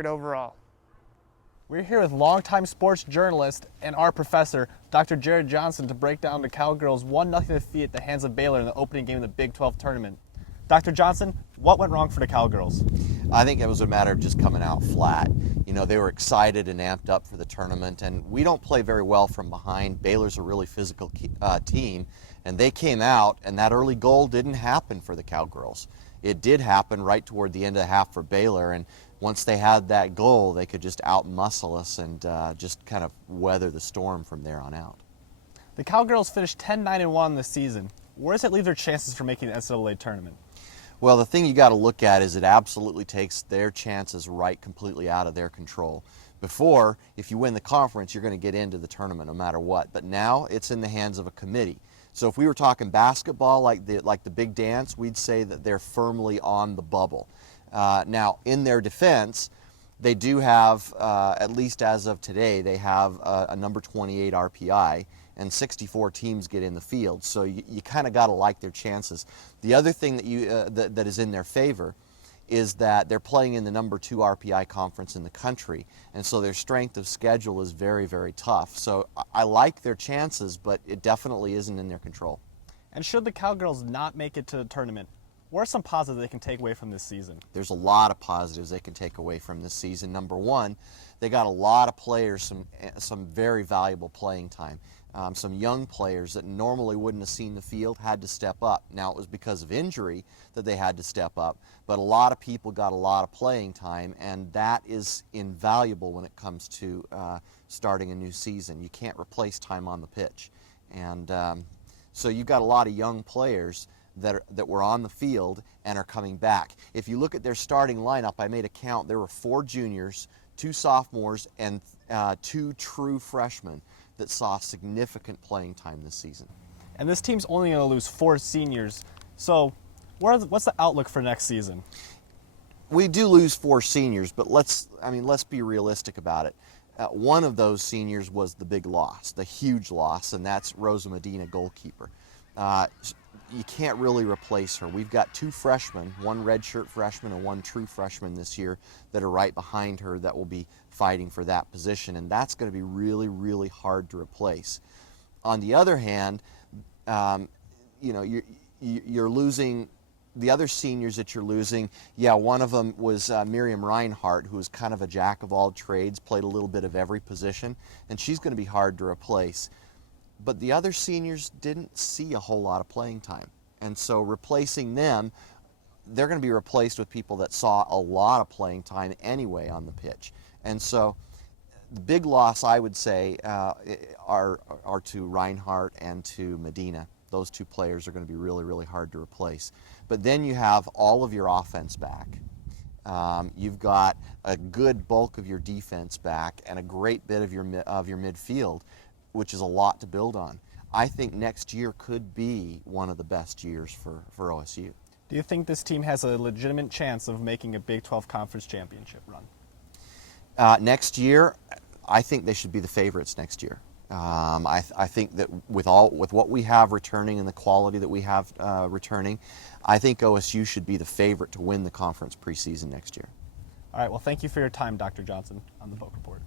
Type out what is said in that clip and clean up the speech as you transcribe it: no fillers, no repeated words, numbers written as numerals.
record overall. We're here with longtime sports journalist and our professor, Dr. Jared Johnson, to break down the Cowgirls' 1-0 defeat at the hands of Baylor in the opening game of the Big 12 tournament. Dr. Johnson, what went wrong for the Cowgirls? I think it was a matter of just coming out flat. You know, they were excited and amped up for the tournament, and we don't play very well from behind. Baylor's a really physical team, and they came out, and that early goal didn't happen for the Cowgirls. It did happen right toward the end of the half for Baylor, and once they had that goal, they could just out-muscle us and just kind of weather the storm from there on out. The Cowgirls finished 10-9-1 this season. Where does it leave their chances for making the NCAA tournament? Well, the thing you got to look at is it absolutely takes their chances right completely out of their control. Before, if you win the conference, you're going to get into the tournament no matter what. But now it's in the hands of a committee. So if we were talking basketball like the big dance, we'd say that they're firmly on the bubble. Now, in their defense, they do have, at least as of today, they have a number 28 RPI, and 64 teams get in the field. So you kind of got to like their chances. The other thing that is in their favor is that they're playing in the number 2 RPI conference in the country, and so their strength of schedule is very, very tough. So I like their chances, but it definitely isn't in their control. And should the Cowgirls not make it to the tournament, what are some positives they can take away from this season? There's a lot of positives they can take away from this season. Number one, they got a lot of players, some very valuable playing time. Some young players that normally wouldn't have seen the field had to step up. Now, it was because of injury that they had to step up, but a lot of people got a lot of playing time, and that is invaluable when it comes to starting a new season. You can't replace time on the pitch. And so you've got a lot of young players that were on the field and are coming back. If you look at their starting lineup, I made a count. There were 4 juniors, 2 sophomores, and 2 true freshmen that saw significant playing time this season. And this team's only going to lose 4 seniors. So what's the outlook for next season? We do lose 4 seniors, but let's be realistic about it. One of those seniors was the big loss, the huge loss, and that's Rosa Medina, goalkeeper. You can't really replace her. We've got 2 freshmen, 1 redshirt freshman and 1 true freshman this year that are right behind her that will be fighting for that position, and that's going to be really, really hard to replace. On the other hand, you're losing the other seniors that you're losing. Yeah, one of them was Miriam Reinhardt, who was kind of a jack of all trades, played a little bit of every position, and she's going to be hard to replace. But the other seniors didn't see a whole lot of playing time. And so replacing them, they're going to be replaced with people that saw a lot of playing time anyway on the pitch. And so the big loss, I would say, are to Reinhardt and to Medina. Those 2 players are going to be really, really hard to replace. But then you have all of your offense back. You've got a good bulk of your defense back and a great bit of your midfield, which is a lot to build on. I think next year could be one of the best years for OSU. Do you think this team has a legitimate chance of making a Big 12 Conference Championship run? Next year, I think they should be the favorites next year. I think that with what we have returning and the quality that we have returning, I think OSU should be the favorite to win the conference preseason next year. All right, well, thank you for your time, Dr. Johnson, on the Boat Report.